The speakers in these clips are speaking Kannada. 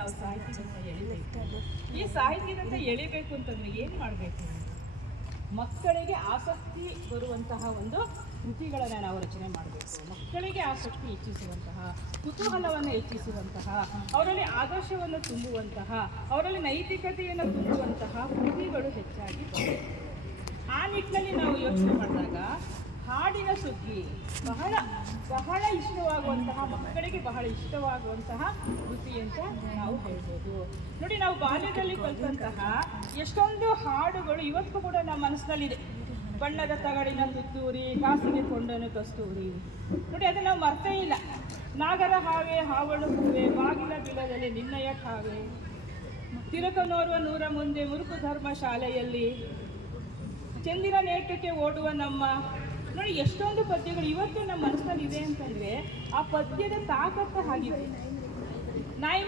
ನಾವು ಸಾಹಿತ್ಯದತ್ತ ಎಳಿಬೇಕು. ಈ ಸಾಹಿತ್ಯದತ್ತ ಎಳಿಬೇಕು ಅಂತಂದರೆ ಏನು ಮಾಡಬೇಕು? ಮಕ್ಕಳಿಗೆ ಆಸಕ್ತಿ ಬರುವಂತಹ ಒಂದು ಕೃತಿಗಳನ್ನು ನಾವು ರಚನೆ ಮಾಡಬೇಕು. ಮಕ್ಕಳಿಗೆ ಆಸಕ್ತಿ ಹೆಚ್ಚಿಸುವಂತಹ, ಕುತೂಹಲವನ್ನು ಹೆಚ್ಚಿಸುವಂತಹ, ಅವರಲ್ಲಿ ಆದರ್ಶವನ್ನು ತುಂಬುವಂತಹ, ಅವರಲ್ಲಿ ನೈತಿಕತೆಯನ್ನು ತುಂಬುವಂತಹ ಕೃತಿಗಳು ಹೆಚ್ಚಾಗಿ ಬರಬೇಕು. ಆ ನಿಟ್ಟಿನಲ್ಲಿ ನಾವು ಯೋಚನೆ ಮಾಡಿದಾಗ ಹಾಡಿನ ಸುಗ್ಗಿ ಬಹಳ ಬಹಳ ಇಷ್ಟವಾಗುವಂತಹ, ಮಕ್ಕಳಿಗೆ ಬಹಳ ಇಷ್ಟವಾಗುವಂತಹ ಕೃತಿ ಅಂತ ನಾವು ಹೇಳ್ಬೋದು. ನೋಡಿ, ನಾವು ಬಾಲ್ಯದಲ್ಲಿ ಕಲಿತಂತಹ ಎಷ್ಟೊಂದು ಹಾಡುಗಳು ಇವತ್ತು ಕೂಡ ನಮ್ಮ ಮನಸ್ಸಿನಲ್ಲಿದೆ. ಬಣ್ಣದ ತಗಡಿನ ತುತ್ತೂರಿ, ಕಾಸಿಗೆ ಕೊಂಡನು ಕಸ್ತೂರಿ. ನೋಡಿ, ಅದನ್ನು ನಾವು ಮರ್ತೇ ಇಲ್ಲ. ನಾಗರ ಹಾವೆ ಹಾವಳು ಹೂವೆ, ಬಾಗಿಲ ಬಿಲದಲ್ಲಿ ನಿನ್ನಯ ಠಾವೆ, ತಿರುಕನೋರ್ವ ನೂರ ಮುಂದೆ ಮುರುಕು ಧರ್ಮ ಶಾಲೆಯಲ್ಲಿ, ಚಂದಿರ ನೇಟಕ್ಕೆ ಓಡುವ ನಮ್ಮ. ನೋಡಿ, ಎಷ್ಟೊಂದು ಪದ್ಯಗಳು ಇವತ್ತು ನಮ್ಮ ಮನಸ್ಸಲ್ಲಿ ಇದೆ ಅಂತಂದರೆ ಆ ಪದ್ಯದ ತಾಕತ್ತು ಆಗಿದೆ. ನಾಯಿ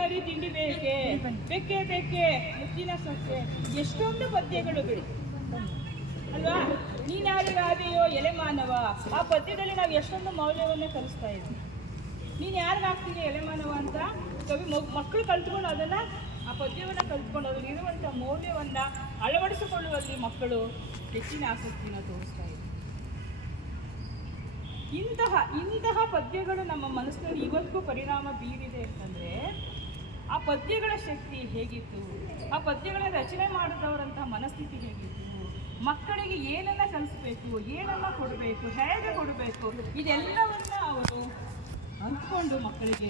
ಮರಿ ತಿಂಡಿ ಬೇಕೆ, ಬೆಕ್ಕೆ ಬೆಕ್ಕೆ ಮುಚ್ಚಿನ ಸೊಕ್ಕೆ, ಎಷ್ಟೊಂದು ಪದ್ಯಗಳು ಬಿಡಿ ಅಲ್ವಾ? ನೀನಾರು ರಾಧೆಯೋ ಎಲೆ ಮಾನವ, ಆ ಪದ್ಯದಲ್ಲಿ ನಾವು ಎಷ್ಟೊಂದು ಮೌಲ್ಯವನ್ನು ಕಲಿಸ್ತಾ ಇದ್ವಿ. ನೀನು ಯಾರಿಗಾಗ್ತೀನಿ ಎಲೆ ಮಾನವ ಅಂತ ಕವಿ ಮಕ್ಕಳು ಕಲ್ತ್ಕೊಂಡು ಅದನ್ನು, ಆ ಪದ್ಯವನ್ನು ಕಲ್ತ್ಕೊಂಡು ಅದ್ರಲ್ಲಿ ಇರುವಂಥ ಮೌಲ್ಯವನ್ನು ಅಳವಡಿಸಿಕೊಳ್ಳುವಲ್ಲಿ ಮಕ್ಕಳು ಹೆಚ್ಚಿನ ಆಸಕ್ತಿನ ತೋರಿಸ್ತಾ ಇದ್ದಾರೆ. ಇಂತಹ ಪದ್ಯಗಳು ನಮ್ಮ ಮನಸ್ಸಿನಲ್ಲಿ ಇವತ್ತಿಗೂ ಪರಿಣಾಮ ಬೀರಿದೆ ಅಂತಂದರೆ ಆ ಪದ್ಯಗಳ ಶಕ್ತಿ ಹೇಗಿತ್ತು, ಆ ಪದ್ಯಗಳ ರಚನೆ ಮಾಡಿದವರಂಥ ಮನಸ್ಥಿತಿ ಹೇಗಿತ್ತು, ಮಕ್ಕಳಿಗೆ ಏನನ್ನು ಕಲಿಸ್ಬೇಕು, ಏನನ್ನು ಕೊಡಬೇಕು, ಹೇಗೆ ಕೊಡಬೇಕು, ಇದೆಲ್ಲವನ್ನು ಅವರು ಅಂದ್ಕೊಂಡು ಮಕ್ಕಳಿಗೆ